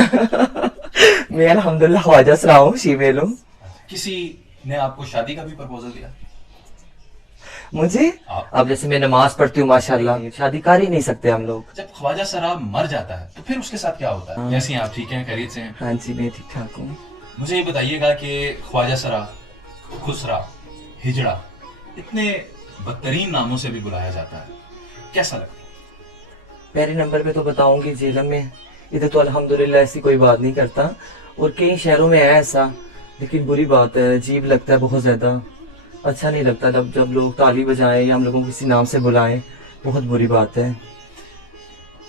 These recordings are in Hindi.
मैं अल्हम्दुलिल्लाह ख्वाजा सरा हूँ, शीमेल हूँ। किसी ने आपको शादी का भी प्रपोजल दिया? मुझे आप अब जैसे मैं नमाज पढ़ती हूँ माशाल्लाह, शादी कर ही नहीं सकते हम लोग। जब ख्वाजा सरा मर जाता है तो फिर उसके साथ क्या होता है? कैसी हैं आप? ठीक हैं, खैरियत से हैं? हाँ जी, मैं ठीक ठाक हूँ। मुझे ये बताइएगा कि ख्वाजा सरा, खुसरा, हिजड़ा, इतने बदतरीन नामों से भी बुलाया जाता है, कैसा लगता है? पहले नंबर पे तो बताऊंगी जेलम में इधर तो अल्हम्दुलिल्लाह ऐसी कोई बात नहीं करता, और कई शहरों में है ऐसा, लेकिन बुरी बात है, अजीब लगता है बहुत ज़्यादा, अच्छा नहीं लगता जब जब लोग ताली बजाएं या हम लोगों को किसी नाम से बुलाएं, बहुत बुरी बात है।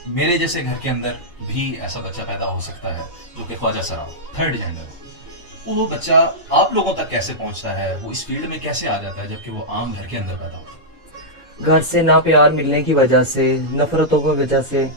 मेरे जैसे घर के अंदर भी ऐसा बच्चा पैदा हो सकता है जो कि ख्वाजा सरा हो, थर्ड जेंडर हो। वो बच्चा आप लोगों तक कैसे पहुंचता है, वो इस फील्ड में कैसे आ जाता है जबकि वो आम घर के अंदर पैदा होता है? घर से ना प्यार मिलने की वजह से, नफरतों की वजह से,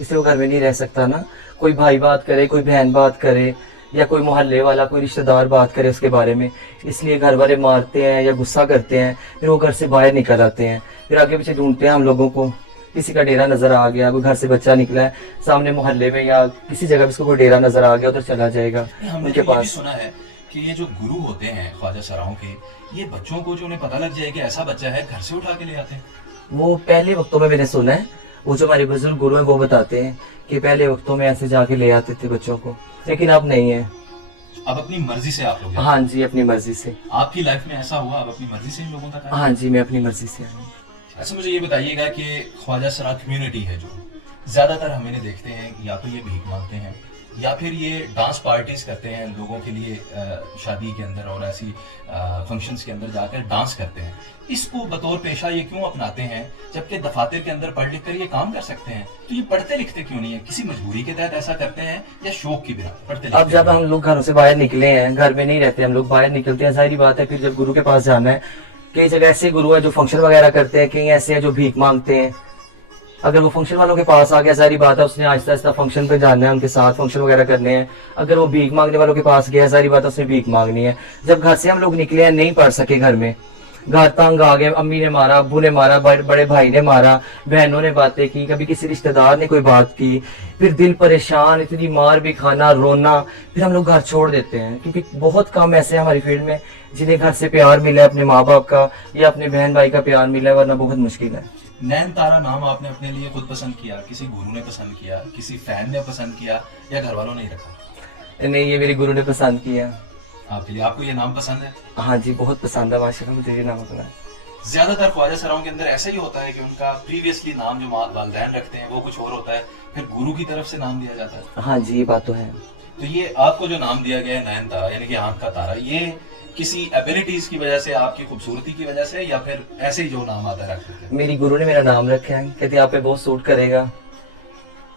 इसलिए वो घर में नहीं रह सकता ना। कोई भाई बात करे, कोई बहन बात करे, या कोई मोहल्ले वाला, कोई रिश्तेदार बात करे उसके बारे में, इसलिए घर वाले मारते हैं या गुस्सा करते हैं, फिर वो घर से बाहर निकल आते हैं, फिर आगे पीछे ढूंढते हैं हम लोगों को। किसी का डेरा नजर आ गया, कोई घर से बच्चा निकला है सामने मोहल्ले में या किसी जगह इसको कोई डेरा नजर आ गया, उधर चला जाएगा हमने उनके तो ये भी पास। सुना है कि ये जो गुरु होते हैं ख्वाजा सराओं के, ये बच्चों को जो उन्हें पता लग जाए कि ऐसा बच्चा है, घर से उठा के ले आते हैं। वो पहले वक्तों में मैंने सुना है, वो जो हमारे बुजुर्ग गुरु हैं वो बताते हैं कि पहले वक्तों में ऐसे जाके ले आते थे बच्चों को, लेकिन अब नहीं है। अब अपनी मर्जी से आप लोग? हाँ जी, अपनी मर्जी से। आपकी लाइफ में ऐसा हुआ, आप अपनी मर्जी से इन लोगों तक आए? हाँ जी, मैं अपनी मर्जी से आया हूँ। अच्छा, मुझे ये बताइएगा कि ख्वाजा सरा कम्युनिटी है जो ज्यादातर हम इन्हें देखते हैं, या तो ये भीख मांगते हैं या फिर ये डांस पार्टीज करते हैं लोगों के लिए, शादी के अंदर और ऐसी फंक्शंस के अंदर जाकर डांस करते हैं। इसको बतौर पेशा ये क्यों अपनाते हैं जबकि दफातर के अंदर पढ़ लिख कर ये काम कर सकते हैं? तो ये पढ़ते लिखते क्यों नहीं है? किसी मजबूरी के तहत ऐसा करते हैं या शौक की बिना पढ़ते अब जब हम लोग घरों से बाहर निकले हैं, घर में नहीं रहते हम लोग, बाहर निकलते हैं, जाहिर बात है फिर जब गुरु के पास जाना है, कई जगह ऐसे गुरु है जो फंक्शन वगैरह करते हैं, कई ऐसे हैं जो भीख मांगते हैं। अगर वो फंक्शन वालों के पास आ गया, जाहिर बात है उसने आहिस्ता आहिस्ता फंक्शन पे जाना है, उनके साथ फंक्शन वगैरह करने हैं। अगर वो भीख मांगने वालों के पास गया, जाहिर बात है उसने भीख मांगनी है। जब घर से हम लोग निकले हैं, नहीं पढ़ सके घर में, घर तंग आ गए, अम्मी ने मारा, अब्बू ने मारा, बड़े भाई ने मारा, बहनों ने बातें की, कभी किसी रिश्तेदार ने कोई बात की, फिर दिल परेशान, इतनी मार भी खाना, रोना, फिर हम लोग घर छोड़ देते हैं। क्योंकि बहुत कम ऐसे हैं हमारी फील्ड में जिन्हें घर से प्यार मिला है, अपने माँ बाप का या अपने बहन भाई का प्यार मिला है, वरना बहुत मुश्किल है। नैन तारा नाम आपने अपने लिए खुद पसंद किया, किसी गुरु ने पसंद किया, किसी फैन ने पसंद किया, या घर वालों ने ही रखा? नहीं, ये मेरे गुरु ने पसंद किया। आपके लिए, आपको ये नाम पसंद है? हाँ जी, बहुत पसंद है माशाल्लाह, मुझे ये नाम अपना। ज्यादातर ख्वाजा सराओं के अंदर ऐसा ही होता है कि उनका प्रीवियसली नाम जो वालिदैन रखते हैं वो कुछ और होता है, फिर गुरु की तरफ से नाम दिया जाता है। हाँ जी, ये बात तो है। तो ये आपको जो नाम दिया गया है नैन तारा, यानी कि आंख का तारा, ये किसी एबिलिटीज की वजह से, आपकी खूबसूरती की वजह से, या फिर ऐसे ही जो नाम आता है रख देते हैं? मेरी गुरु ने मेरा नाम रखा है, कहते आप पे बहुत सूट करेगा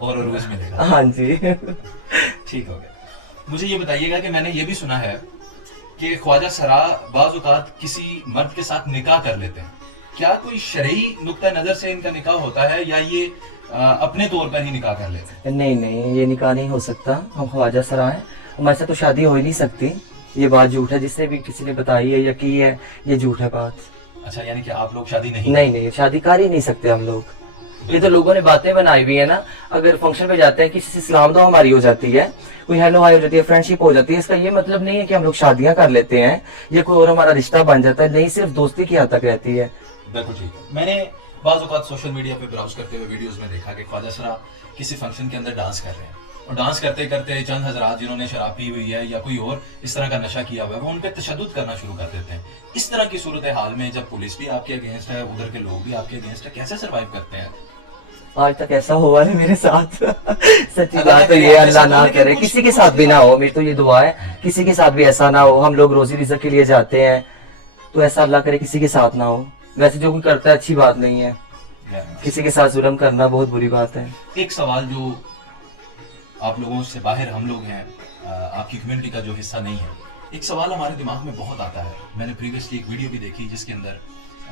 और उर्वश मिलेगा। हाँ जी। ठीक हो गया। मुझे ये बताइएगा कि मैंने ये भी सुना है कि ख्वाजा सरा बाज़ औक़ात किसी मर्द के साथ निकाह कर लेते हैं। क्या कोई शरई नुक्ता नजर से इनका निकाह होता है या ये अपने तौर पर ही निकाह कर लेते हैं? नहीं नहीं, ये निकाह नहीं हो सकता, हम ख्वाजा सरा हैं, हमारे साथ तो शादी हो ही नहीं सकती। ये बात झूठ है, जिसने भी किसी ने बताई है या की है, ये झूठ है बात। अच्छा, यानी कि आप लोग शादी नहीं? नहीं, शादी कर ही नहीं सकते हम लोग। ये तो लोगों ने बातें बनाई हुई है ना, अगर फंक्शन पे जाते हैं किसी से सलाम दुआ हमारी हो जाती है, कोई हेलो हाय हो जाती है, फ्रेंडशिप हो जाती है, इसका ये मतलब नहीं है कि हम लोग शादियां कर लेते हैं या कोई और हमारा रिश्ता बन जाता है, नहीं, सिर्फ दोस्ती की हद तक रहती है। बिल्कुल ठीक है। मैंने बाज़ औक़ात सोशल मीडिया पे ब्राउज करते हुए वीडियोस में देखा कि ख्वाजा सरा किसी फंक्शन के अंदर डांस कर रहे हैं, और डांस करते करते चंद हजरात जिन्होंने शराब पी हुई है या कोई और इस तरह का नशा किया हुआ है, वो उन पर तशद्दुद करना शुरू कर देते हैं। इस तरह की सूरत हाल में जब पुलिस भी आपके अगेंस्ट है, उधर के लोग भी आपके अगेंस्ट है, कैसे सर्वाइव करते हैं? आज तक ऐसा हुआ है मेरे साथ। सच्ची बात तो ये, अल्लाह ना करे किसी के साथ भी ना हो, मेरी तो ये दुआ है किसी के साथ भी ऐसा ना हो। हम लोग रोजी रिज़्क़ के लिए जाते हैं, तो ऐसा अल्लाह करे किसी के साथ ना हो। वैसे जो कोई करता है अच्छी बात नहीं है, किसी के साथ जुल्म करना बहुत बुरी बात है। एक सवाल जो आप लोगों से बाहर हम लोग हैं, आपकी कम्युनिटी का जो हिस्सा नहीं है, एक सवाल हमारे दिमाग में बहुत आता है। मैंने प्रीवियसली एक वीडियो भी देखी जिसके अंदर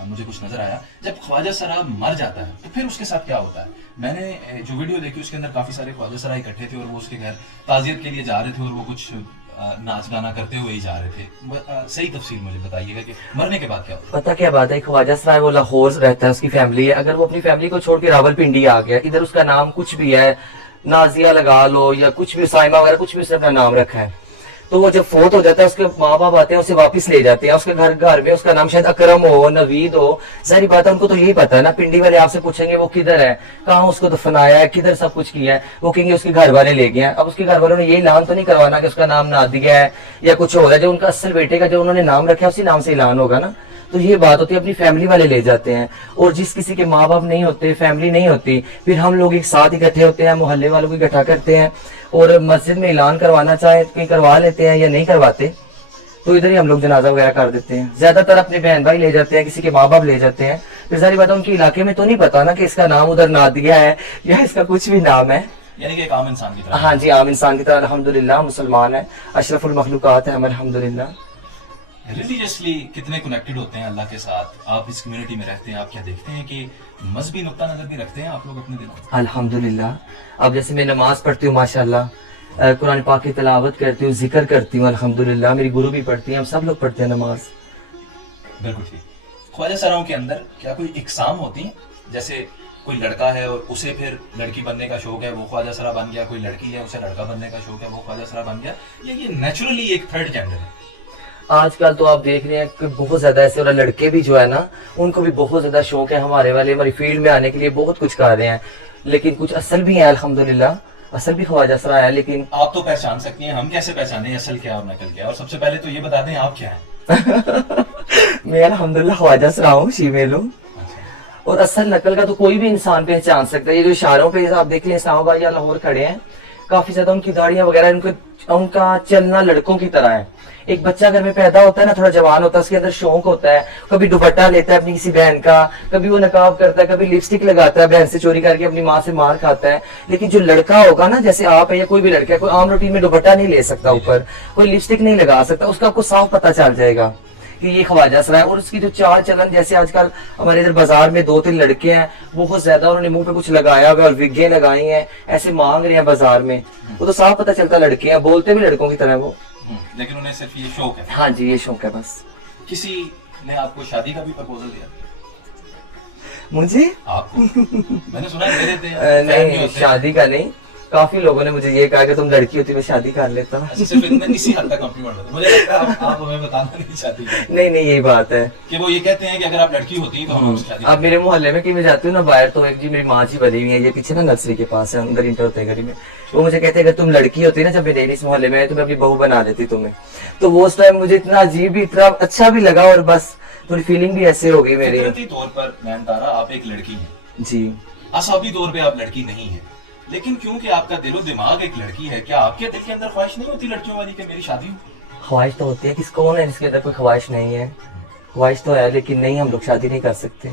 मुझे कुछ नजर आया, जब ख्वाजा सरा मर जाता है तो फिर उसके साथ क्या होता है। मैंने जो वीडियो देखी उसके अंदर काफी सारे ख्वाजा सरा इकट्ठे थे और वो उसके घर ताजियत के लिए जा रहे थे और वो कुछ नाच गाना करते हुए ही जा रहे थे। सही तफसील मुझे बताइएगा कि मरने के बाद क्या होता है। पता क्या बात है, ख्वाजा सरा वो लाहौर रहता है, उसकी फैमिली है। अगर वो अपनी फैमिली को छोड़ के रावलपिंडी आ गया, इधर उसका नाम कुछ भी है, नाजिया लगा लो या कुछ भी, साइमा वगैरह कुछ भी उसने अपना नाम रखा है। तो वो जब फोत हो जाता है उसके माँ बाप आते हैं उसे वापस ले जाते हैं, उसके घर में उसका नाम शायद अकरम हो, नवीद हो, सारी बात है उनको तो यही पता है ना। पिंडी वाले आपसे पूछेंगे वो किधर है, कहाँ उसको दफनाया है, किधर सब कुछ किया है, वो कहेंगे उसके घर वाले ले गए हैं। अब उसके घर वालों ने यही ऐलान तो नहीं करवाना कि उसका नाम नादिया है या कुछ और है, जो उनका असल बेटे का जो उन्होंने नाम रखा है उसी नाम से ऐलान होगा ना। तो ये बात होती है, अपनी फैमिली वाले ले जाते हैं। और जिस किसी के माँ बाप नहीं होते, फैमिली नहीं होती, फिर हम लोग एक साथ इकट्ठे होते हैं, मोहल्ले वालों को इकट्ठा करते हैं और मस्जिद में ऐलान करवाना चाहे तो करवा लेते हैं या नहीं करवाते, तो इधर ही हम लोग जनाजा वगैरह कर देते हैं। ज्यादातर अपने बहन भाई ले जाते हैं, किसी के माँ बाप ले जाते हैं। फिर सारी बात उनके इलाके में तो नहीं पता ना कि इसका नाम उधर नादिया है या इसका कुछ भी नाम है। यानी कि एक आम इंसान की तरह। हाँ जी, आम इंसान की तरह अल्हम्दुलिल्लाह मुसलमान है, अशरफुल मखलूकात है हम अल्हम्दुलिल्लाह। रिलीजियसली कितने कनेक्टेड होते हैं अल्लाह के साथ? आप इस कम्युनिटी में रहते हैं, आप क्या देखते हैं कि मजहबी नुक्ता नजर भी रखते हैं आप लोग अपने दिलों में? अल्हम्दुलिल्लाह। अब जैसे मैं नमाज पढ़ती हूँ माशाल्लाह, कुरान पाक की तिलावत करती हूँ, जिक्र करती हूँ अल्हम्दुलिल्लाह, मेरी गुरु भी पढ़ती हैं, हम सब लोग पढ़ते हैं नमाज। बिल्कुल ठीक। ख्वाजा सराओं के अंदर क्या कोई इकसाम होती है? जैसे कोई लड़का है और उसे फिर लड़की बनने का शौक है, वो ख्वाजा सरा बन गया, कोई लड़की है उसे लड़का बनने का शौक है, वो ख्वाजा सरा बन गया, या ये नेचुरली एक थर्ड जेंडर है? आजकल तो आप देख रहे हैं कि बहुत ज्यादा ऐसे और लड़के भी जो है ना, उनको भी बहुत ज्यादा शौक है हमारे वाले, हमारी फील्ड में आने के लिए बहुत कुछ कर रहे हैं। लेकिन कुछ असल भी है अल्हम्दुलिल्लाह, असल भी ख्वाजा सरा है। लेकिन आप तो पहचान सकती हैं, हम कैसे पहचाने असल क्या और नकल क्या? और सबसे पहले तो ये बता दें आप क्या हैं? मैं अल्हम्दुलिल्लाह ख्वाजा सरा हूँ, शीमेल हूँ। और असल नकल का तो कोई भी इंसान पहचान सकता है। ये जो इशारों पे आप देख लें, इस्लामाबाद या लाहौर खड़े हैं, काफी ज्यादा उनकी दाढ़ियां वगैरह, उनका चलना लड़कों की तरह है। एक बच्चा घर में पैदा होता है ना, थोड़ा जवान होता है, उसके अंदर शौक होता है, कभी दुपट्टा लेता है अपनी किसी बहन का, कभी वो नकाब करता है, कभी लिपस्टिक लगाता है, बहन से चोरी करके अपनी माँ से मार खाता है। लेकिन जो लड़का होगा ना, जैसे आप है या कोई भी लड़का है, कोई आम रूटीन में दुपट्टा नहीं ले सकता ऊपर, कोई लिपस्टिक नहीं लगा सकता, उसका आपको साफ पता चल जाएगा कि ये ख्वाजा सरा है। और उसकी जो चाल चलन, जैसे आजकल हमारे इधर बाजार में 2-3 लड़के हैं बहुत ज्यादा, उन्होंने मुंह पे कुछ लगाया हुआ और विगे लगाई हैं, ऐसे मांग रहे हैं बाजार में, वो तो साफ पता चलता लड़के हैं, बोलते भी लड़कों की तरह वो। लेकिन उन्हें सिर्फ ये शौक है। हाँ जी, ये शौक है बस। किसी ने आपको शादी का भी प्रपोजल दिया? मुझे? आपको? मैंने सुना है दे देते हैं। नहीं, शादी का नहीं। काफी लोगों ने मुझे ये कहा कि तुम लड़की होती मैं शादी कर लेता। सिर्फ इसी हद तक कॉम्प्लीमेंट होता है। मुझे लगता है आप हमें बताना नहीं चाहती नहीं, यही बात है कि वो ये कहते हैं कि अगर आप लड़की होती तो हम आपसे शादी। अब मेरे मोहल्ले में कि मैं जाती हूँ ना बाहर, तो एक जी मेरी माँ जी बनी हुई है, ये पीछे ना नर्सरी के पास है, अंदर इंटर होते हैं गली में, वो मुझे कहते हैं अगर तुम लड़की होती ना, जब मैं इस मोहल्ले में तो मैं अपनी बहू बना देती तुम्हें। तो वो उस टाइम मुझे इतना अजीब भी, इतना अच्छा भी लगा, और बस थोड़ी फीलिंग भी ऐसे हो गई मेरी। फितरती तौर पर नयनतारा आप एक लड़की हैं जी, असाबी तौर पे आप लड़की नहीं है, लेकिन क्योंकि आपका दिलो दिमाग एक लड़की है, क्या आपके दिल के अंदर ख्वाहिश नहीं होती लड़कियों वाली कि मेरी शादी हो? ख्वाहिश तो होती है, किस कौन है जिसके अंदर कोई ख्वाहिश नहीं है? ख्वाहिश तो है, लेकिन नहीं, हम लोग शादी नहीं कर सकते।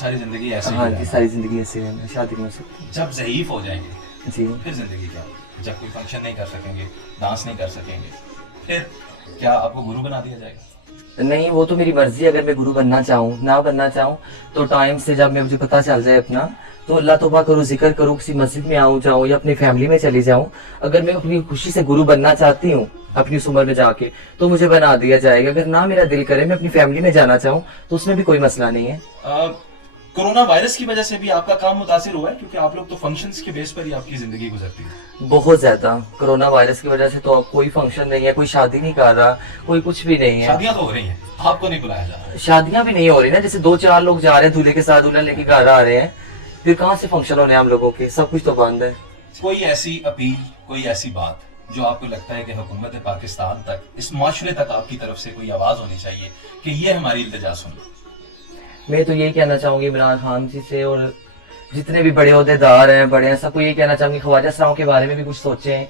सारी जिंदगी ऐसे हाँ ही जी, सारी जिंदगी ऐसे है, शादी नहीं हो सकती। जब ज़ईफ हो जाएंगे जी, फिर जिंदगी क्या होगी? जब कोई फंक्शन नहीं कर सकेंगे, डांस नहीं कर सकेंगे, फिर क्या आपको गुरु बना दिया जाएगा? नहीं, वो तो मेरी मर्जी है, अगर मैं गुरु बनना चाहूँ ना बनना चाहूँ, तो टाइम से जब मैं मुझे पता चल जाए अपना, तो अल्लाह तौबा करूँ, जिक्र करूँ, किसी मस्जिद में आऊँ जाऊँ या अपनी फैमिली में चली जाऊँ। अगर मैं अपनी खुशी से गुरु बनना चाहती हूँ अपनी उस उम्र में जाके, तो मुझे बना दिया जाएगा। अगर ना मेरा दिल करे, मैं अपनी फैमिली में जाना चाहूँ, तो उसमें भी कोई मसला नहीं है। कोरोना वायरस की वजह से भी आपका काम मुतासिर हुआ है, क्योंकि आप लोग तो फंक्शंस के बेस पर ही आपकी जिंदगी गुजरती है। बहुत ज्यादा कोरोना वायरस की वजह से तो अब कोई फंक्शन नहीं है, कोई शादी नहीं कर रहा, कोई कुछ भी नहीं है। शादियां तो हो रही हैं, आपको नहीं बुलाया जा रहा है। शादियां भी नहीं हो रही ना, जैसे 2-4 लोग जा रहे हैं दूल्हे के साथ, दुल्हन लेके घर आ रहे हैं, फिर कहाँ से फंक्शन होने हम लोगों के? सब कुछ तो बंद है। कोई ऐसी अपील, कोई ऐसी बात जो आपको लगता है कि हुकूमत पाकिस्तान तक, इस माशरे तक आपकी तरफ से कोई आवाज होनी चाहिए कि ये हमारी इल्तिजा सुन? मैं तो यही कहना चाहूंगी इमरान खान जी से, और जितने भी बड़े ओहदेदार हैं, बड़े हैं, सबको यही कहना चाहूंगी ख्वाजा सराओं के बारे में भी कुछ सोचें,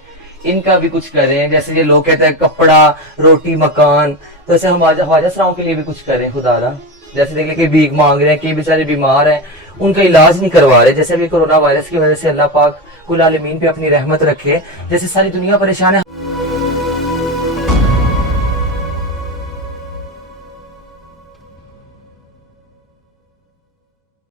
इनका भी कुछ करें। जैसे ये लोग कहते हैं कपड़ा, रोटी, मकान, तो ऐसे हम ख्वाजा सराओं के लिए भी कुछ करें खुदारा। जैसे देखिए कि भीख मांग रहे हैं, कई बेचारे बीमार हैं, उनका इलाज नहीं करवा रहे। जैसे अभी कोरोना वायरस की वजह से अल्लाह पाक कुल आलमीन पे अपनी रहमत रखे, जैसे सारी दुनिया परेशान है।